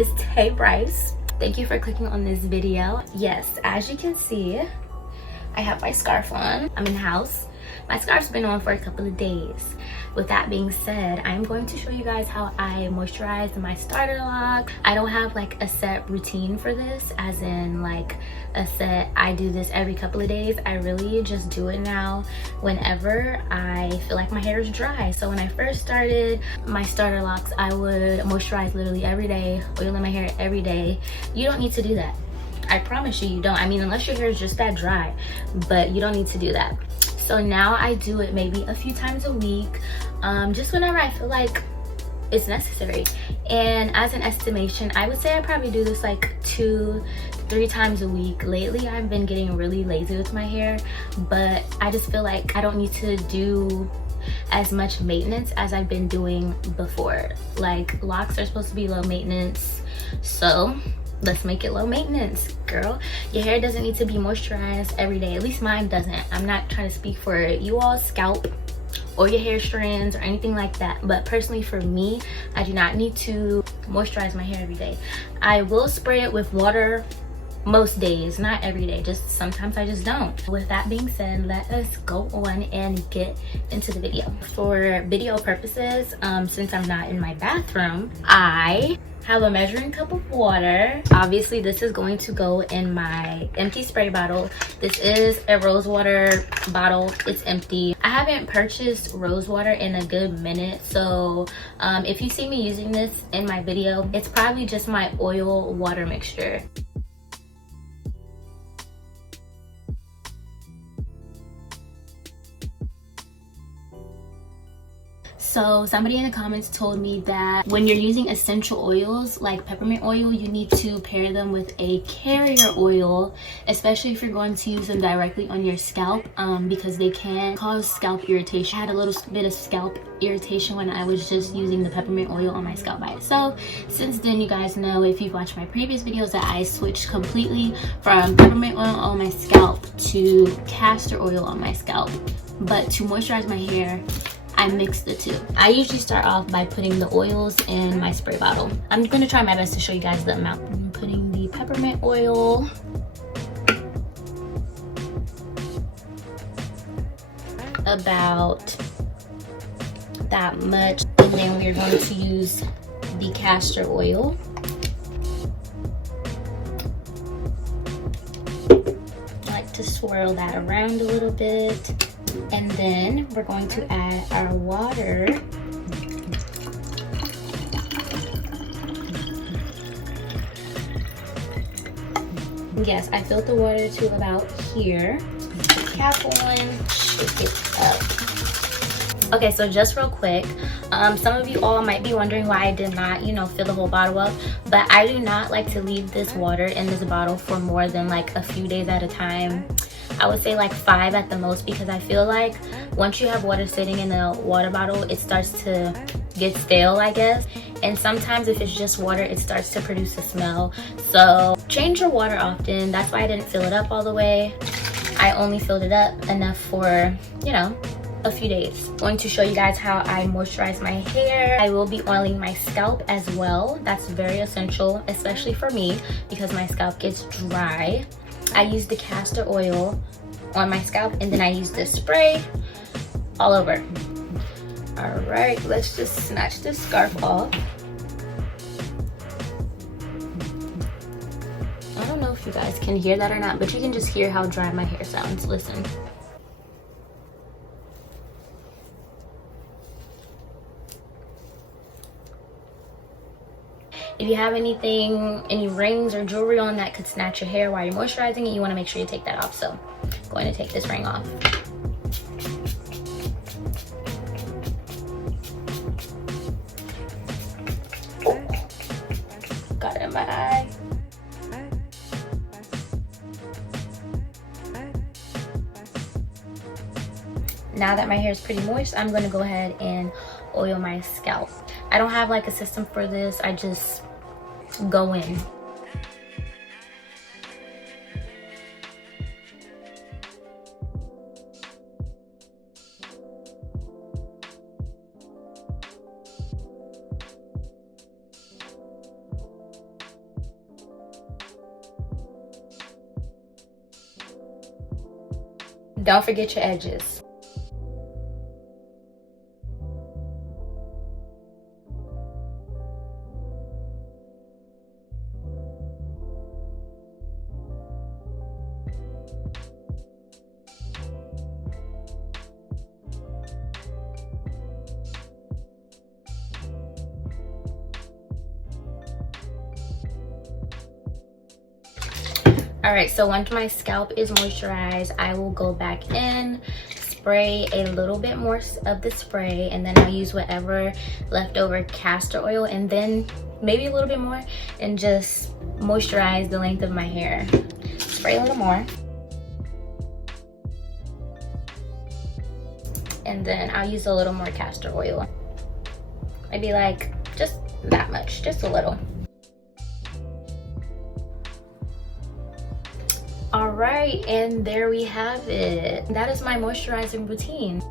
guys, hey Bryce, thank you for clicking on this video. Yes, as you can see, I have my scarf on. I'm in the house. My scarf's been on for a couple of days. With that being said, I'm going to show you guys how I moisturize my starter lock. I don't have like a set routine for this, as in like a set I do this every couple of days. I really just do it now whenever I feel like my hair is dry. So when I first started my starter locks, I would moisturize literally every day, oiling my hair every day. You don't need to do that. I promise you don't. I mean, unless your hair is just that dry, but you don't need to do that. So now I do it maybe a few times a week, just whenever I feel like it's necessary. And as an estimation, I would say I probably do this like 2-3 times a week. Lately, I've been getting really lazy with my hair, but I just feel like I don't need to do as much maintenance as I've been doing before. Like, locks are supposed to be low maintenance, so let's make it low maintenance, girl. Your hair doesn't need to be moisturized every day. At least mine doesn't. I'm not trying to speak for you all's scalp or your hair strands or anything like that, but personally for me, I do not need to moisturize my hair every day. I will spray it with water most days, not every day, just sometimes I just don't. With that being said, let us go on and get into the video. For video purposes, since I'm not in my bathroom, I have a measuring cup of water. Obviously this is going to go in my empty spray bottle. This is a rose water bottle. It's empty. I haven't purchased rose water in a good minute, so if you see me using this in my video, it's probably just my oil water mixture. So somebody in the comments told me that when you're using essential oils like peppermint oil, you need to pair them with a carrier oil, especially if you're going to use them directly on your scalp, because they can cause scalp irritation. I had a little bit of scalp irritation when I was just using the peppermint oil on my scalp by itself. Since then, you guys know, if you've watched my previous videos, that I switched completely from peppermint oil on my scalp to castor oil on my scalp. But to moisturize my hair, I mix the two. I usually start off by putting the oils in my spray bottle. I'm gonna try my best to show you guys the amount. I'm putting the peppermint oil. About that much. And then we're going to use the castor oil. I like to swirl that around a little bit. And then we're going to add our water. Yes, I filled the water to about here. Cap on, shake it up. Okay, so just real quick, some of you all might be wondering why I did not, fill the whole bottle up, but I do not like to leave this water in this bottle for more than like a few days at a time. I would say like 5 at the most, because I feel like once you have water sitting in the water bottle, it starts to get stale, I guess. And sometimes if it's just water, it starts to produce a smell. So change your water often. That's why I didn't fill it up all the way. I only filled it up enough for, a few days. I'm going to show you guys how I moisturize my hair. I will be oiling my scalp as well. That's very essential, especially for me, because my scalp gets dry. I use the castor oil on my scalp, and then I use this spray all over. All right, let's just snatch this scarf off. I don't know if you guys can hear that or not, but you can just hear how dry my hair sounds. Listen. If you have any rings or jewelry on that could snatch your hair while you're moisturizing it, you want to make sure you take that off. So I'm going to take this ring off. Oh, got it in my eye. Now that my hair is pretty moist, I'm going to go ahead and oil my scalp. I don't have like a system for this. I just go in. Don't forget your edges. All right, so once my scalp is moisturized, I will go back in, spray a little bit more of the spray, and then I'll use whatever leftover castor oil, and then maybe a little bit more, and just moisturize the length of my hair. Spray a little more. And then I'll use a little more castor oil. Maybe like just that much, just a little. All right, and there we have it. That is my moisturizing routine.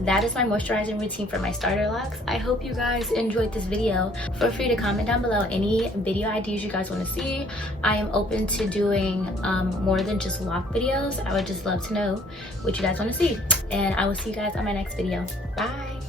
That is my moisturizing routine for my starter locks. I hope you guys enjoyed this video. Feel free to comment down below any video ideas you guys want to see. I am open to doing more than just lock videos. I would just love to know what you guys want to see. And I will see you guys on my next video. Bye.